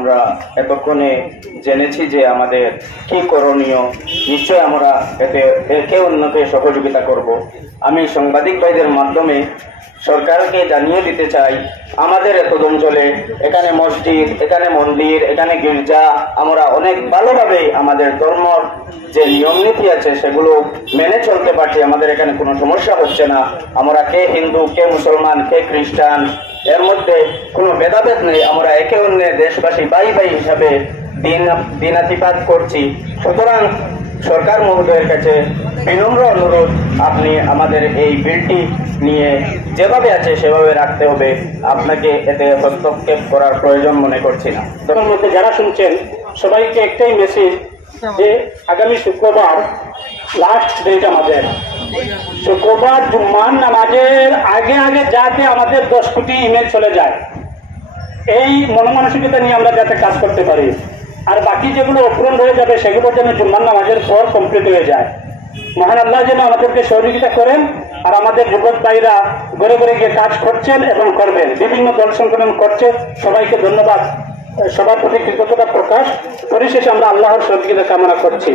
আমরা এতক্ষণে জেনেছি যে আমাদের কি করণীয়। নিশ্চয় আমরা একে অন্যকে সহযোগিতা করব। আমি সাংবাদিক ভাইদের মাধ্যমে সরকারকে জানিয়ে দিতে চাই, আমাদের এত অঞ্চলে এখানে মসজিদ, এখানে মন্দির, এখানে গির্জা, আমরা অনেক ভালোভাবে আমাদের ধর্ম যে নিয়ম নীতি আছে সেগুলো মেনে চলতে পারছি। আমাদের এখানে কোনো সমস্যা হচ্ছে না। আমরা কে হিন্দু, কে মুসলমান, কে খ্রিস্টান, এর মধ্যে কোনো ভেদাভেদ নেই। আমরা একে অন্যের দেশবাসী ভাই ভাই হিসাবে দিনাতিপাত করছি। সুতরাং সরকার মহোদয়ের কাছে বিনম্র অনুরোধ, আপনি আমাদের এই বিলটি নিয়ে যেভাবে আছে সেভাবে রাখতে হবে। আপনাকে এতে হস্তক্ষেপ করার প্রয়োজন মনে করছি না। তার মধ্যে যারা শুনছেন সবাইকে একটাই মেসেজ, যে আগামী শুক্রবার লাস্ট ডেট আমাদের। শুক্রবার জুম্মার নামাজের আগে আগে যাতে আমাদের 10 কোটি ইমেল চলে যায়, এই মনোমানসিকতা নিয়ে আমরা যাতে কাজ করতে পারি। আর বাকি যেগুলো অপূরণ হয়ে যাবে সেগুলো যেন জুম্মার নামাজের পর কমপ্লিট হয়ে যায়। মহান আল্লাহ যেন আমাদেরকে সহযোগিতা করেন। আর আমাদের যুবক ভাইরা ঘরে ঘরে গিয়ে কাজ করছেন এবং করবেন, বিভিন্ন দল সংগঠন করছে। সবাইকে ধন্যবাদ, সবার প্রতি কৃতজ্ঞতা প্রকাশ। পরিশেষে আমরা আল্লাহর সহযোগিতা কামনা করছি।